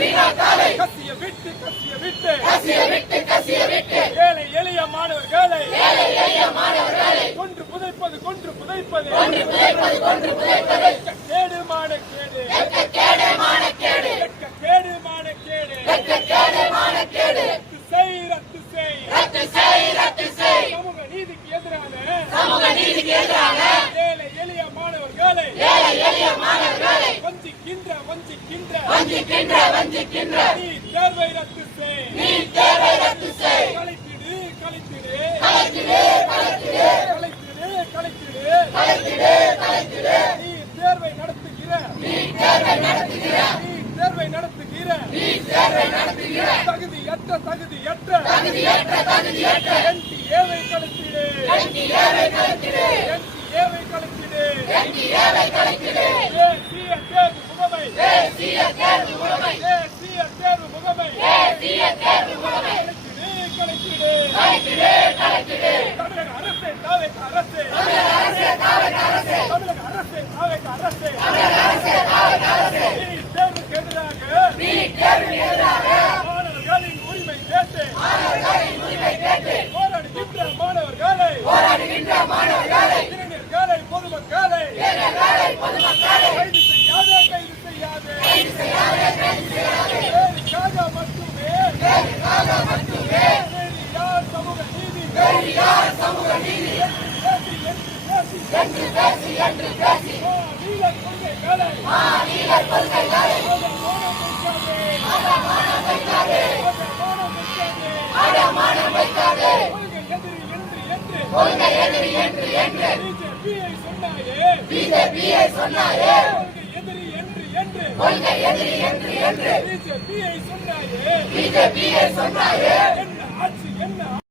வினாத்தாளை கசிய விட்டு ஏழை எளிய மாணவர்களை கொன்று புதைப்பது கேடு மானக்கேடு ரத்து செய் சமூக நீதிக்கு எதிரான ஏழை எளிய மாணவர்களை வஞ்சிக்கின்ற நீ தேர்வை ரத்து செய் கலைத்திடு நீ தேர்வை நடத்துகிற தகுதியற்ற NTA-வை கலைத்திடு தேசிய தேர்வு முகமை கலைத்திடு தமிழக அரசே தாவேக அரசே நீட் தேர்வுக்கு எதிராக மாணவர்களின் உரிமை கேட்டு போராடுகின்ற மாணவர்களை இளைஞர்களை பொதுமக்களை கைது செய்யாதே வேலைக்காக மட்டுமே யார் சமூக நீதி என்று பேசி வீரர் கொள்கைகளை அடமானம் வைக்காதே கொள்கை எதிரி என்று பிஜேபியை சொன்னாயே கொள்கை எதிரி என்று பிஜேபியை சொன்னாயே